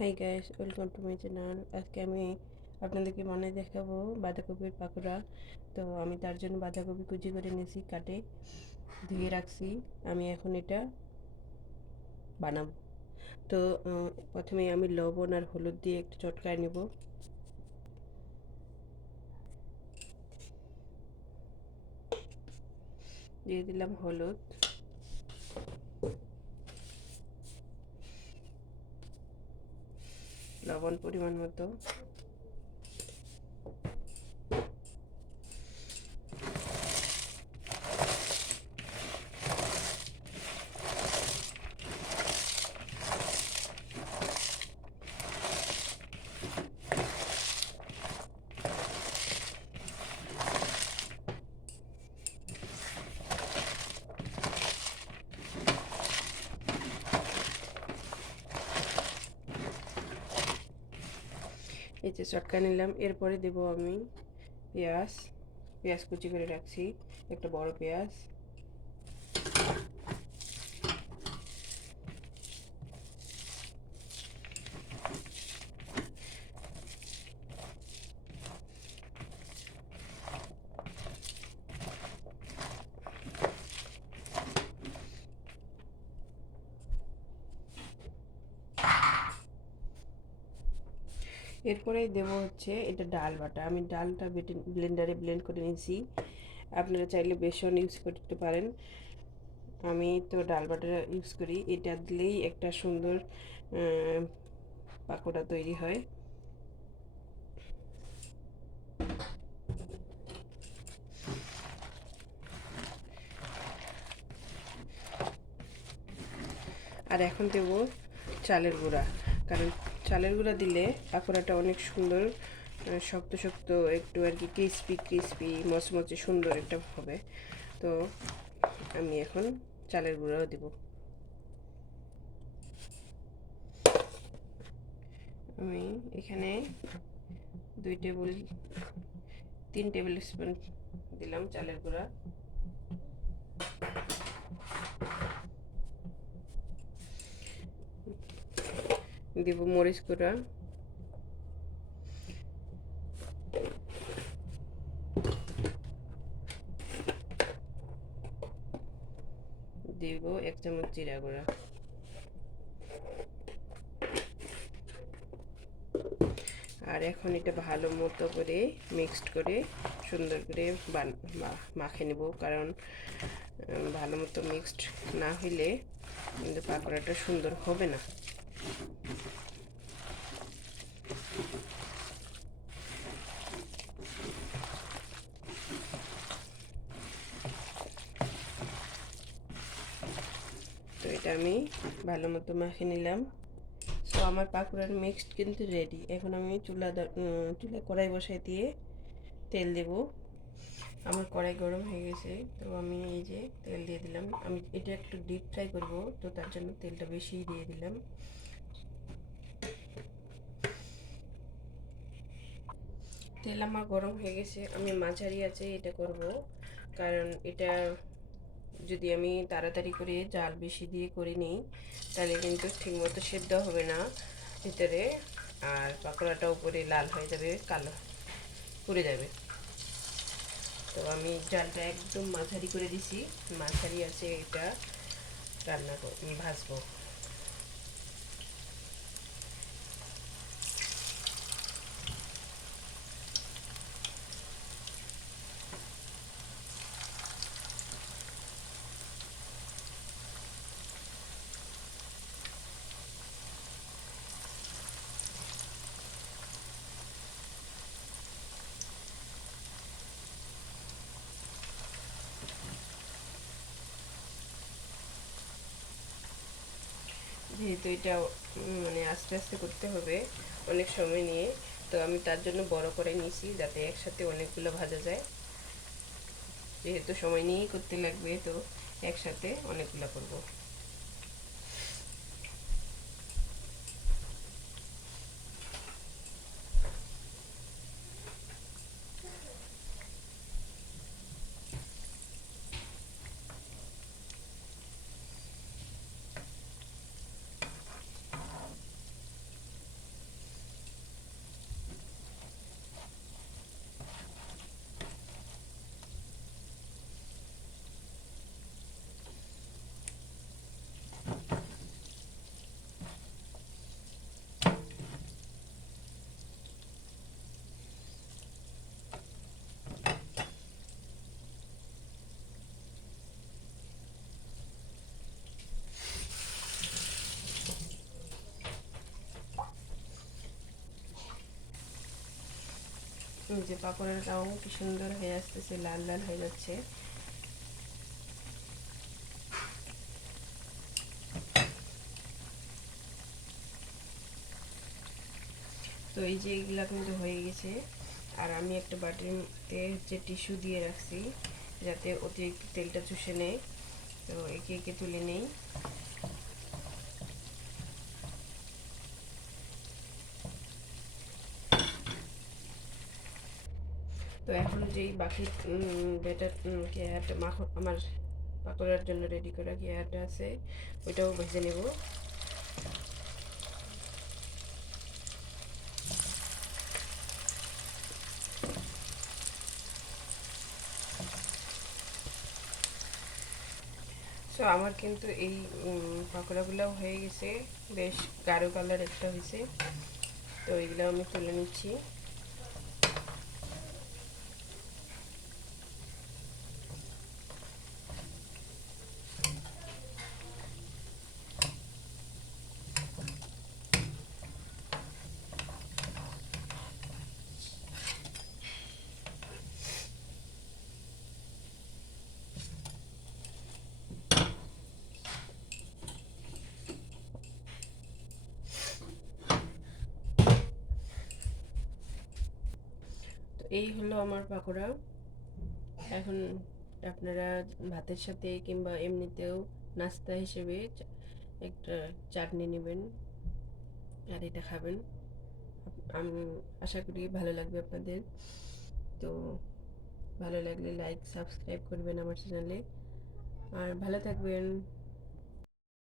Hi guys, welcome to my channel. আজকে আমি আপনাদেরকে বানিয়ে দেখাবো বাঁধাকপির পাকোড়া। তো আমি তার জন্য বাঁধাকপি কুচি করে নিয়েছি, কাটে ধুয়ে রাখছি। আমি এখন এটা বানাবো। তো প্রথমে আমি লবণ আর হলুদ দিয়ে একটু চটকায় নেব। দিয়ে দিলাম হলুদ, লবণ পরিমাণ মতো। এই যে চটকা নিলাম। এরপরে দেব আমি পেঁয়াজ। পেঁয়াজ কুচি করে রাখছি, একটা বড় পেঁয়াজ। এরপরে দেব হচ্ছে এটা ডাল বাটা। আমি ডালটা বেটে ব্লেন্ডারে ব্লেন্ড করে নিয়েছি। আপনারা চাইলে বেসন ইউজ করতে পারেন। আমি তো ডাল বাটা ইউজ করি। এটা দিলেই একটা সুন্দর পাকোড়া তৈরি হয়। আর এখন দেব চালের গুঁড়া, কারণ চালের গুঁড়া দিলে পাকোড়াটা অনেক সুন্দর, শক্ত শক্ত একটু আর কি, ক্রিসপি ক্রিসপি মচমচে সুন্দর একটা হবে। তো আমি এখন চালের গুঁড়াও দেব। আমি এখানে 3 টেবিল স্পুন দিলাম চালের গুঁড়া। দিব মরিচ গুঁড়া, দিব 1 চামচ জিরা গুঁড়া। আর এখন এটা ভালো মতো করে মিক্সড করে সুন্দর করে মাখে নেব, কারণ ভালো মতো মিক্সড না হইলে কিন্তু পাকোড়াটা সুন্দর হবে না। তো এটা আমি ভালো মতো মাখে নিলাম। তো আমার পাকোড়ার মিক্সড কিন্তু রেডি। এখন আমি চুলা কড়াই বসাই দিয়ে তেল দেব। আমার কড়াই গরম হয়ে গেছে, তো আমি এই যে তেল দিয়ে দিলাম। আমি এটা একটু ডিপ ফ্রাই করব, তো তার জন্য তেলটা বেশি দিয়ে দিলাম। তেল আমার গরম হয়ে গেছে। আমি মাঝারি আছে এটা করব, কারণ এটা যদি আমি তাড়াতাড়ি করে জাল বেশি দিয়ে করে নিই তাহলে কিন্তু ঠিকমতো সেদ্ধ হবে না ভিতরে, আর পাকোড়াটা উপরে লাল হয়ে যাবে, কালো পুড়ে যাবে। তো আমি জালটা একদম মাঝারি করে দিছি। মাঝারি আছে এটা ভাজবো। যেহেতু এটা মানে আস্তে আস্তে করতে হবে অনেক সময় নিয়ে, তো আমি তার জন্য বড় করে নিয়েছি যাতে একসাথে অনেকগুলো ভাজা যায়। যেহেতু সময় নিয়েই করতে লাগবে, তো একসাথে অনেকগুলো করব। এই যে পাকোড়ার রং কি সুন্দর হয়ে আসতেছে, লাল লাল হয়ে যাচ্ছে। তো এই যে এগুলা কিন্তু হয়ে গেছে। আর আমি একটা বাটিতে হচ্ছে টিস্যু দিয়ে রাখছি যাতে অতিরিক্ত তেলটা চুষে নেয়। তো একে একে তুলে নেই। তো এখন যেই বাকি ব্যাটার কেয়ারটা আমার পাকোড়ার জন্য রেডি করা কেয়ারটা আছে, ওইটাও ভেজে নেব। সো আমার কিন্তু এই পাকোড়াগুলোও হয়ে গেছে, বেশ গাঢ় কালার একটা হয়েছে। তো এগুলো আমি তুলে নিচ্ছি। তো এই হলো আমার পাকোড়া। এখন আপনারা ভাতের সাথে কিংবা এমনিতেও নাস্তা হিসেবে একটা চাটনি নেবেন আর এটা খাবেন। আমি আশা করি ভালো লাগবে আপনাদের। তো ভালো লাগলে লাইক সাবস্ক্রাইব করবেন আমার চ্যানেলে। আর ভালো থাকবেন।